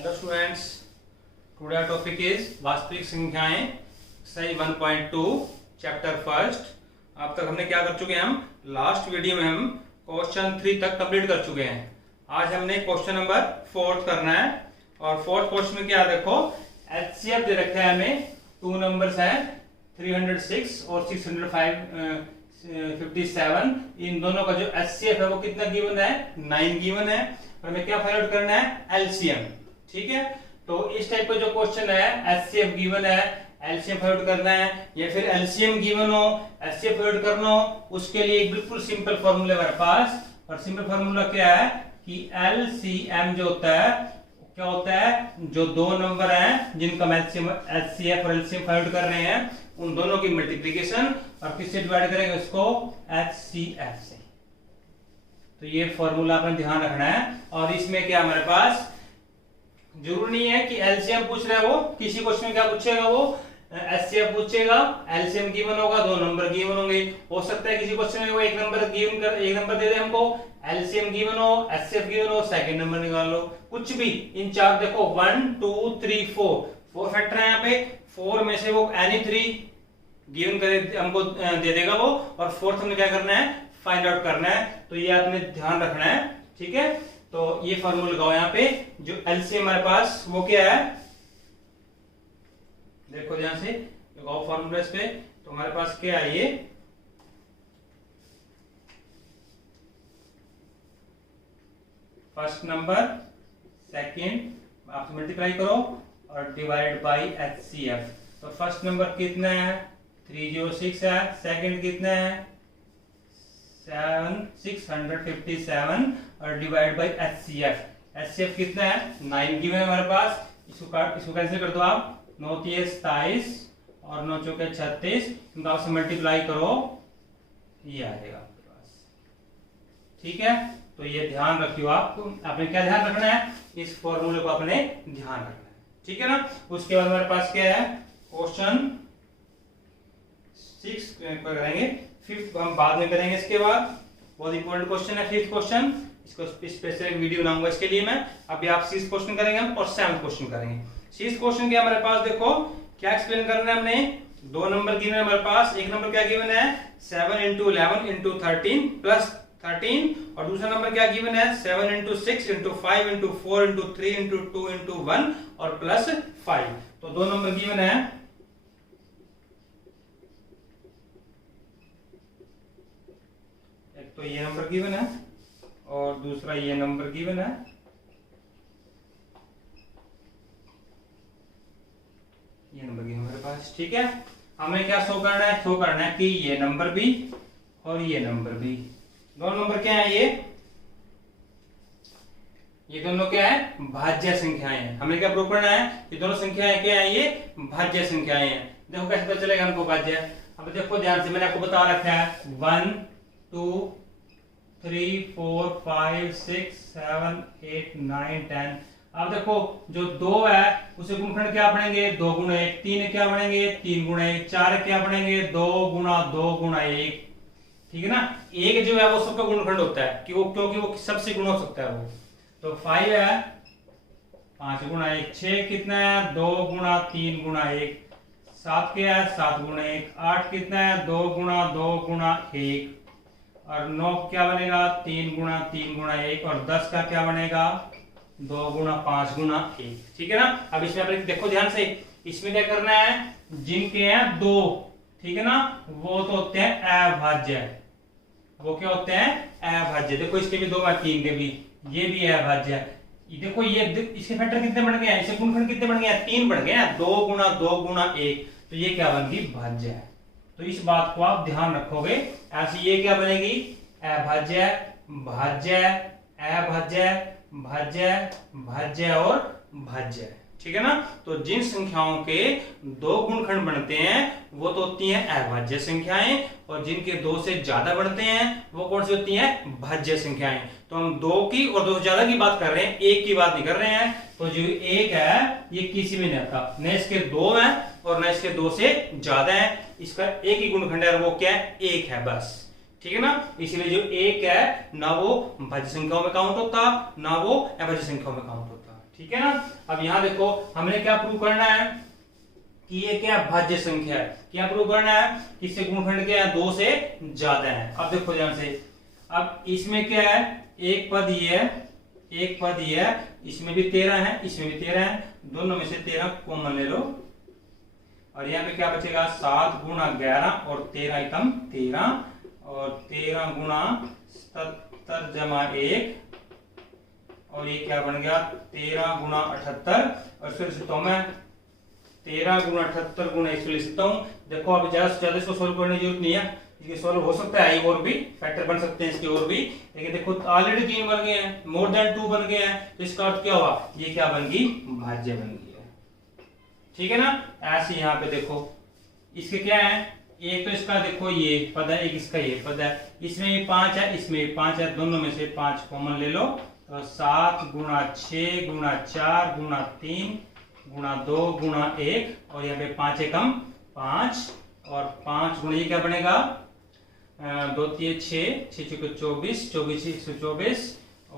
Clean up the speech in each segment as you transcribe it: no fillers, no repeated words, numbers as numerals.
Hello students, today our topic is वास्तविक संख्याएं exercise 1.2 chapter first. अब तक हमने क्या कर चुके हैं, हम लास्ट वीडियो में हम क्वेश्चन 3 तक कंप्लीट कर चुके हैं। आज हमने क्वेश्चन नंबर 4 करना है और फोर्थ क्वेश्चन में क्या देखो, एचसीएफ दे रखा है हमें, 2 नंबर्स हैं 306 और 657। इन दोनों का जो एचसीएफ है वो कितना गिवन है, 9 गिवन है। और हमें क्या फाइंड आउट करना है, एलसीएम। ठीक है, तो इस टाइप का जो क्वेश्चन है, एचसीएफ गिवन है, एलसीएम फाइंड आउट करना है, या फिर एलसीएम गिवन हो, एचसीएफ फाइंड आउट करना हो, उसके लिए एक बिल्कुल सिंपल फॉर्मूला हमारे पास। और सिंपल फॉर्मूला क्या है कि एलसीएम जो होता है, क्या होता है, जो दो नंबर हैं जिनका हम एचसीएफ और एलसीएम फाइंड आउट कर रहे हैं, उन दोनों की मल्टीप्लिकेशन और किससे डिवाइड करेंगे, उसको एचसीएफ से। तो ये फॉर्मूला आपने ध्यान रखना है। और इसमें क्या हमारे पास, जरूरी नहीं है कि एलसीएम पूछ रहा है, वो किसी क्वेश्चन में क्या पूछेगा, वो एचसीएफ पूछेगा, एलसीएम गिवन होगा, 2 नंबर गिवन होंगे। हो सकता है किसी क्वेश्चन में वो एक नंबर दे दे हमको, एलसीएम गिवन हो, एचसीएफ गिवन हो, सेकंड नंबर निकाल लो, कुछ भी। इन चार देखो 1 2 3 4 फैक्टर है यहाँ पे, 4 में से वो एनी 3 गिवन करे हमको दे देगा वो, और फोर्थ हमने क्या करना है, फाइंड आउट करना है। तो ये आपने ध्यान रखना है। ठीक है, तो ये फॉर्मूला लगाओ यहाँ पे। जो एलसीएम हमारे पास वो क्या है, देखो ध्यान से लगाओ फॉर्मूला इस पे। तो हमारे पास क्या है, ये फर्स्ट नंबर सेकंड आप मल्टीप्लाई करो और डिवाइड बाय एचसीएफ। तो फर्स्ट नंबर कितना है, 306 है, सेकंड कितना है 657 और डिवाइड बाय एचसीएफ। एचसीएफ कितना है, 9 गिवन है हमारे पास। इसको कैंसिल कर दो आप, 9 3 27 और 9 चौके 36, इनका आपसे मल्टीप्लाई करो, ये आएगा आपके पास। ठीक है, तो ये ध्यान रखियो आप। आपने क्या ध्यान रखना है, इस फॉर्मूले को आपने ध्यान रखना है। ठीक है ना। उसके बाद हमारे पास क्या है, क्वेश्चन 6 करेंगे, 5th हम बाद में करेंगे। इसके बाद बहुत इंपॉर्टेंट क्वेश्चन है 5th क्वेश्चन, इसको स्पेशल वीडियो बनाऊंगा इसके लिए मैं। अभी आप 6th क्वेश्चन करेंगे हम और 7th क्वेश्चन करेंगे। 6th क्वेश्चन क्या हमारे पास, देखो क्या एक्सप्लेन करना है हमने, 2 नंबर गिवन है हमारे पास। एक नंबर क्या गिवन है, 7 × 11 × 13 प्लस 13, और दूसरा नंबर क्या गिवन है, 7 × 6 × 5 × 4 × 3 × 2 × 1 और प्लस 5। तो 2 नंबर गिवन है, एक तो ये नंबर गिवन है और दूसरा ये नंबर गिवन है। ये नंबर गिवन हमारे पास। ठीक है, हमें क्या शो करना है, शो करना है कि ये नंबर भी और ये नंबर भी, दोनों नंबर क्या है, ये दोनों क्या है, भाज्य संख्याएं हैं। हमें क्या प्रूव करना है, ये दोनों संख्याएं क्या है, ये भाज्य संख्याएं हैं। देखो कैसे पता चलेगा हमको भाज्य। अब देखो ध्यान से, मैंने आपको बता रखा है 1 2 3 4 5 6 7 8 9 10। अब देखो जो 2 है उसे गुणनखंड क्या बनेंगे, 2 × 1। 3 क्या बनेंगे, 3 × 1। 4 क्या बनेंगे, 2 × 2 × 1। ठीक है ना। एक जो है वो सबका गुणनखंड होता है कि वो, क्योंकि वो सबसे गुण हो सकता है वो। तो 5 है 5 × 1। 6 कितना है, 2 × 3 × 1। 7 क्या है, 7 × 1। 8 कितना है, 2 × 2 × 1। और 9 क्या बनेगा, 3 × 3 × 1। और 10 का क्या बनेगा, 2 × 5 × 1। ठीक है ना। अब इसमें आप देखो ध्यान से, इसमें क्या करना है, जिनके हैं 2, ठीक है ना, वो तो होते हैं अभाज्य। वो क्या होते हैं, अभाज्य। देखो इसके भी 2 है, 3 के भी, ये भी अभाज्य है। देखो ये इसके फैक्टर कितने बढ़ गए हैं, इसके गुणनखंड कितने बढ़ गए हैं, 3 बढ़ गए हैं, 2 × 2 × 1। तो ये क्या बन गई, भाज्य है। तो इस बात को आप ध्यान रखोगे। ऐसे ये क्या बनेगी, अभाज्य, भाज्य, अभाज्य, भाज्य, भाज्य और भाज्य। ठीक है ना। तो जिन संख्याओं के 2 गुणनखंड बनते हैं वो तो होती हैं अभाज्य संख्याएं, और जिनके 2 से ज्यादा बनते हैं वो कौन सी होती हैं, भाज्य संख्याएं। तो हम 2 की और 2 से ज्यादा की बात कर रहे हैं, 1 की बात नहीं कर रहे हैं। तो जो 1 है ये किसी में नहीं आता, न इसके 2 हैं और न इसके 2 से ज्यादा है। इसका एक ही गुणनखंड है, वो क्या है, 1 है बस। ठीक है ना। इसलिए जो 1 है ना वो भाज्य संख्याओं में काउंट होता, ना वो अभाज्य संख्याओं में काउंट होता। ठीक है ना। अब यहाँ देखो हमने क्या प्रूव करना है कि ये क्या भाज्य संख्या है। क्या प्रूव करना है कि इससे गुणनखंड क्या है, 2 से ज्यादा है। अब देखो ध्यान से, अब इसमें क्या है, एक पद ये है, एक पद ये है, इसमें भी 13 है, इसमें भी 13 है, दोनों में से 13 कॉमन ले लो और यहाँ पे क्या बचेगा 7 गुणा 11 और 13 एकम 13 और 13 गुणा 77 जमा 1 और ये क्या बन गया 13 गुणा 78 और फिर लिखता हूं मैं 13 गुणा 78 गुणा 100 लिख सकता हूं। देखो अब ज्यादा से ज्यादा इसको सोल्व करने की जरूरत नहीं है, ये सोल्व हो सकता है, और भी फैक्टर बन सकते हैं इसके और भी, लेकिन देखो ऑलरेडी 3 बन गए हैं, मोर देन 2 बन गए हैं, तो इसका अर्थ क्या हुआ, ये क्या बन गई, भाज्य बन गई है। ठीक है ना। ऐसे यहाँ पे देखो इसके क्या है, एक तो इसका देखो ये पद है, एक इसका ये पद है, इसमें ये 5 है, इसमें ये 5 है, दोनों में से 5 कॉमन ले लो तो 7 गुणा 6 गुणा 4 गुणा 3 गुणा 2 गुणा 1 और यहाँ पे 5 एकम 5 और 5 गुणा ये क्या बनेगा 2 3 6 6 चौके 24 24 124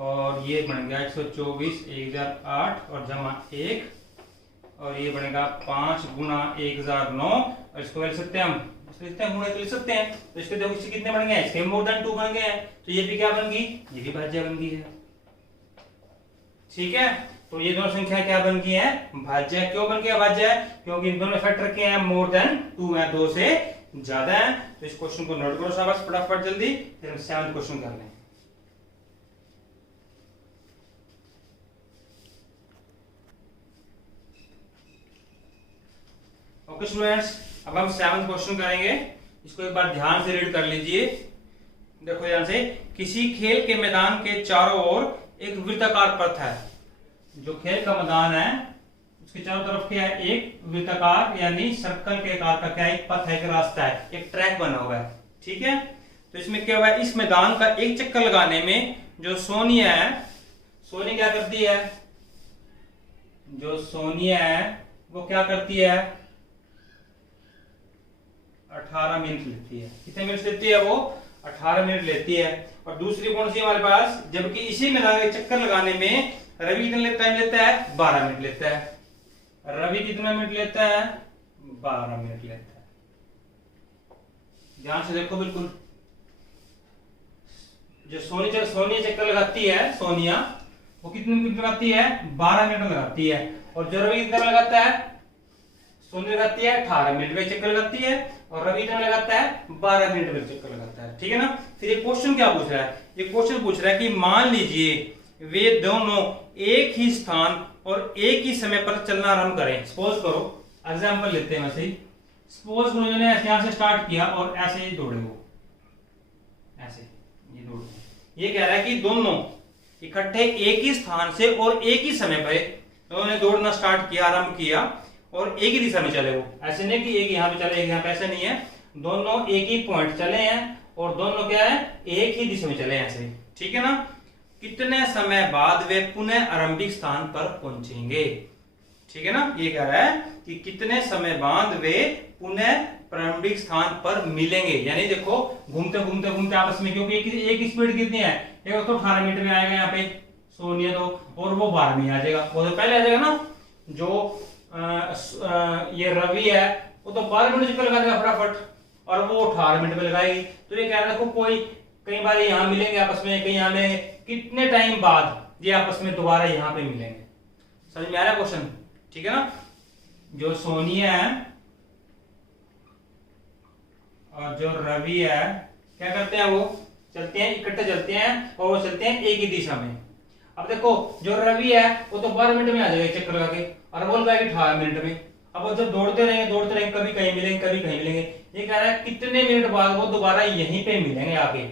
और ये बन गया 124 1008 और जमा 1 और ये बनेगा 5 गुणा 1009 और इसको लिख सकते हैं हम, इसको लिखते हैं गुणा तो लिख सकते हैं, तो इसके देखो इससे कितने बन गए हैं, इसके मोर देन 2 बन गए हैं, तो ये भी क्या बन गई, ये भी भाज्य बन गई है। ठीक है, तो ये दोनों संख्या क्या बन गई है, भाज्य। क्यों बन गया भाज्य, क्योंकि इन दोनों फैक्टर क्या है, मोर देन 2 है, 2 से ज्यादा है। तो इस क्वेश्चन को नोट करो शाबाश फटाफट जल्दी, फिर हम 7वां क्वेश्चन कर लें। ओके स्टूडेंट्स, अब हम 7वां क्वेश्चन करेंगे, इसको एक बार ध्यान से रीड कर लीजिए। देखो ध्यान से, किसी खेल के मैदान के चारों ओर एक वृत्ताकार पथ है। जो खेल का मैदान है उसके चारों तरफ क्या है, एक वृत्ताकार यानी सर्कल के आकार का क्या एक पथ है, एक रास्ता है, एक ट्रैक बना हुआ है। ठीक है, तो इसमें क्या हुआ है, इस मैदान का एक चक्कर लगाने में जो सोनिया है, सोनी क्या करती है, जो सोनिया है वो क्या करती है 18 मिनट लेती है। कितने मिनट लेती है वो, 18 मिनट लेती है। और दूसरी कौन सी हमारे पास, जबकि इसी मैदान के चक्कर लगाने में रवि कितने टाइम लेता है, 12 मिनट लेता है। रवि कितना मिनट लेता है, 12 मिनट लेता है। ध्यान से देखो बिल्कुल, जो सोनिया चक्कर लगाती है, सोनिया वो कितने मिनट लगाती है, 12 मिनट लगाती है। और जो रवि कितना लगाता है, सोनिया लगाती है 18 मिनट में चक्कर लगाती है और रवि कितना लगाता है 12 मिनट में चक्कर लगाता है। ठीक है ना। फिर ये क्वेश्चन क्या पूछ रहा है, ये क्वेश्चन पूछ रहा है कि मान लीजिए वे दोनों एक ही स्थान और एक ही समय पर चलना आरंभ करें। सपोज करो, एग्जांपल लेते हैं, वैसे ही सपोज करो ने यहां से स्टार्ट किया और ऐसे ही दौड़े वो, ऐसे ये दौड़े। ये कह रहा है कि दोनों इकट्ठे एक ही स्थान से और एक ही समय पर दोनों ने दौड़ना स्टार्ट किया, आरंभ किया और एक ही दिशा में चले वो। ऐसे नहीं कि एक यहाँ पे चले एक यहाँ पे, ऐसे नहीं है, दोनों एक ही पॉइंट चले हैं और दोनों क्या है, एक ही दिशा में चले हैं ऐसे। ठीक है ना। कितने समय बाद वे पुनः आरंभिक स्थान पर पहुंचेंगे। ठीक है ना, ये कह रहा है कि कितने समय बाद वे पुनः प्रारंभिक स्थान पर मिलेंगे। यानी देखो घूमते घूमते घूमते आपस में, क्योंकि एक स्पीड कितनी है, एक तो 18 मिनट में आएगा यहाँ पे सोनिया तो, और वो 12 में आ जाएगा, वो तो पहले आ जाएगा ना। जो ये रवि है वो तो 12 मिनट चक्कर लगा देगा फटाफट और वो 18 मिनट में लगाएगी। तो ये कह रहा है देखो कोई कई बार यहाँ मिलेंगे आपस में, कहीं यहाँ मिलेंगे, कितने टाइम बाद ये आपस में दोबारा यहाँ पे मिलेंगे। समझ में आ रहा है क्वेश्चन। ठीक है ना। जो सोनिया है और जो रवि है क्या करते हैं, वो चलते हैं इकट्ठे चलते हैं और वो चलते हैं एक ही दिशा में। अब देखो जो रवि है वो तो 12 मिनट में आ जाएगा चक्कर लगा के और वो लगाएगी 18 मिनट में। अब वो जब दौड़ते रहेंगे कभी कहीं मिलेंगे कभी कहीं मिलेंगे। ये कह रहा है कितने मिनट बाद वो दोबारा यहीं पे मिलेंगे आगे।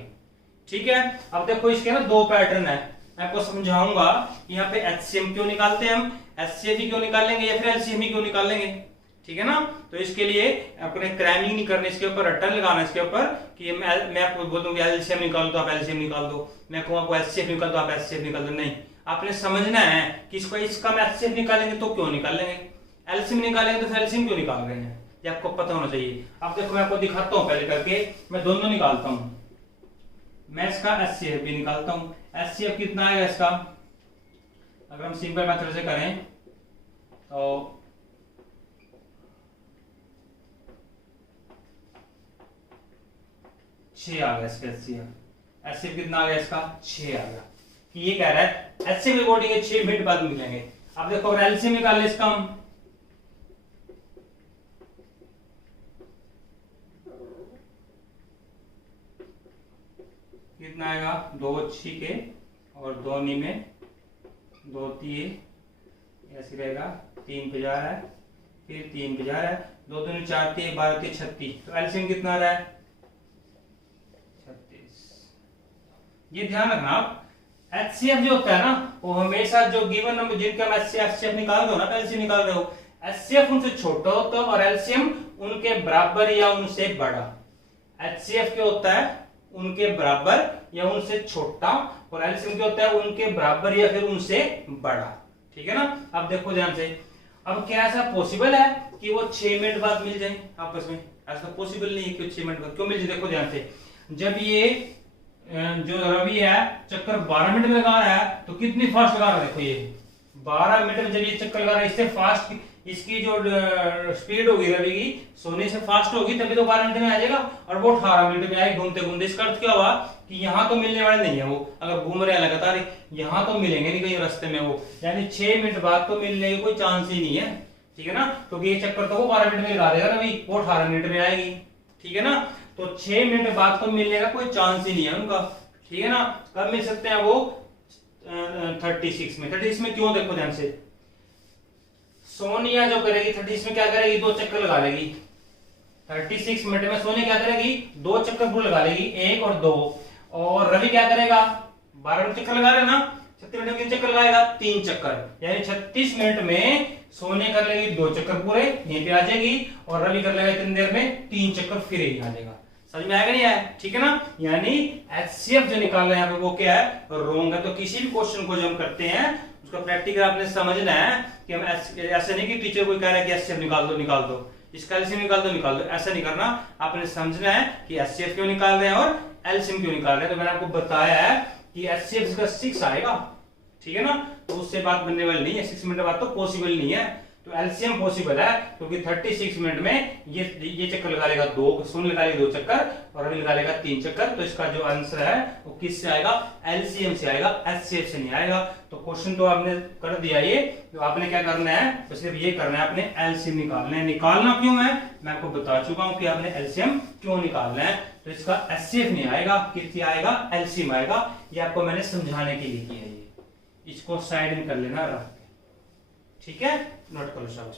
ठीक है। अब देखो इसके ना 2 पैटर्न है, मैं आपको समझाऊंगा यहाँ पे एचसीएम क्यों निकालते हैं हम, एचसीएफ क्यों निकालेंगे या फिर एलसीएम क्यों निकालेंगे। ठीक है ना। तो इसके लिए अपने क्रैमिंग नहीं करने, इसके ऊपर रटन लगाना इसके ऊपर कि मैं आपको बोल दूं कि एलसीएम निकाल दो आप एलसीएम निकाल दो, मैं कहूँ आपको एचसीएफ निकाल दो आप एचसीएफ निकाल दो। नहीं, आपने समझना है कि इसका हम एचसीएफ निकालेंगे तो क्यों निकालेंगे, एलसीएम निकालेंगे तो फिर एलसीएम क्यों निकाल रहे हैं, ये आपको पता होना चाहिए। अब देखो मैं आपको दिखाता हूँ पहले करके, मैं दोनों निकालता हूँ, मैं इसका एचसीएफ भी निकालता हूँ। एचसीएफ कितना आएगा इसका, अगर हम सिंपल मेथड से करें तो 6 आ गया इसका एचसीएफ कितना आ गया इसका 6 आ गया। कि ये कह रहा है एचसीएफ रिकॉर्डिंग के 6 मिनट बाद मिलेंगे। अब देखो अगर एलसीएम निकाल ले इसका हम, कितना आएगा 2 6 और 2 नी में 2 3 ऐसे रहेगा 3 50 है, फिर 3 50 है, 2 2 4 3 12 3 36। तो एलसीएम कितना आ रहा है 36। ये ध्यान रखना आप, एचसीएफ जो होता है ना वो हमेशा जो गिवन नंबर जिनके हम एचसीएफ निकाल रहे हो ना, एलसीएम निकाल रहे हो, एचसीएफ उनसे छोटा होता है और एलसीएम उनके बराबर या उनसे बड़ा। एचसीएफ क्या होता है उनके बराबर या उनसे छोटा, और एलसीएम क्या होता है उनके बराबर या फिर उनसे बड़ा। ठीक है ना। अब देखो ध्यान से, अब क्या ऐसा पॉसिबल है कि वो 6 मिनट बाद मिल जाए आपस में? ऐसा पॉसिबल नहीं है कि 6 मिनट बाद क्यों मिल जाए। देखो ध्यान से, जब ये जो रवि है चक्कर 12 मिनट में लगा रहा है तो कितनी फास्ट लगा रहा है, देखो ये 12 मिनट में जब ये चक्कर लगा रहा है, इससे फास्ट इसकी जो स्पीड होगी रवि की सोने से फास्ट होगी, तभी तो 12 मिनट में आ जाएगा, और वो 18 मिनट में आएगी घूमते घूमते। इसका अर्थ क्या हुआ कि यहाँ तो मिलने वाले नहीं है वो, अगर घूम रहे हैं लगातार यहाँ तो मिलेंगे नहीं कहीं रास्ते में वो, यानी 6 मिनट बाद तो मिलने की कोई चांस ही नहीं है। ठीक है ना। तो ये चक्कर तो वो 12 मिनट में लगा देगा रवि, वो 18 मिनट में आएगी। ठीक है ना। तो 6 मिनट बाद तो मिलने का कोई चांस ही नहीं है उनका। ठीक है ना। कब मिल सकते हैं वो 36 में। 36 में क्यों, देखो ध्यान से, सोनिया जो करेगी 36 में क्या करेगी 2 चक्कर लगा लेगी। 36 मिनट में सोनिया क्या करेगी 2 चक्कर पूरे लगा लेगी, 1 और 2। और रवि क्या करेगा 12 मिनट चक्कर लगा रहे ना, 36 मिनट में 3 चक्कर लगाएगा, 3 चक्कर, यानी 36 मिनट में सोनिया कर लेगी 2 चक्कर पूरे यहीं पे आ जाएगी, और रवि कर लेगा इतनी देर में 3 चक्कर फिर यही आ जाएगा। समझ में आएगा नहीं आया। ठीक है ना। यानी एचसीएफ जो निकाल रहे हैं यहाँ पे वो क्या है रोंग है। तो किसी भी क्वेश्चन को जो हम करते हैं उसका प्रैक्टिकल आपने समझना है कि हम ऐसे नहीं कि टीचर कोई कह रहा है कि एचसीएफ निकाल दो, इसका एलसीएम निकाल दो, ऐसा नहीं करना। आपने समझना है कि एचसीएफ क्यों निकाल रहे हैं और एलसीएम क्यों निकाल रहे हैं। तो मैंने आपको बताया है कि एचसीएफ इसका 6 आएगा। ठीक है ना। तो उससे बात बनने वाली नहीं है, 6 मिनट बाद तो पॉसिबल नहीं है। तो एलसीएम पॉसिबल है क्योंकि 36 मिनट में ये चक्कर लगा लेगा 2, सोन लगा लेगा 2 चक्कर और रवि लगा लेगा 3 चक्कर। तो इसका जो आंसर है वो किससे आएगा एलसीएम से आएगा, एचसीएफ से नहीं आएगा। तो क्वेश्चन तो आपने कर दिया ये, तो आपने क्या करना है तो सिर्फ ये करना है, आपने एलसीएम निकालना है। निकालना क्यों है मैं आपको बता चुका हूं कि आपने एलसीएम क्यों निकालना है। तो इसका एचसीएफ नहीं आएगा, कितनी आएगा एलसीएम आएगा। ये आपको मैंने समझाने के लिए किया है, इसको साइड में कर लेना रख के। ठीक है, नोट कर लो शाबाश।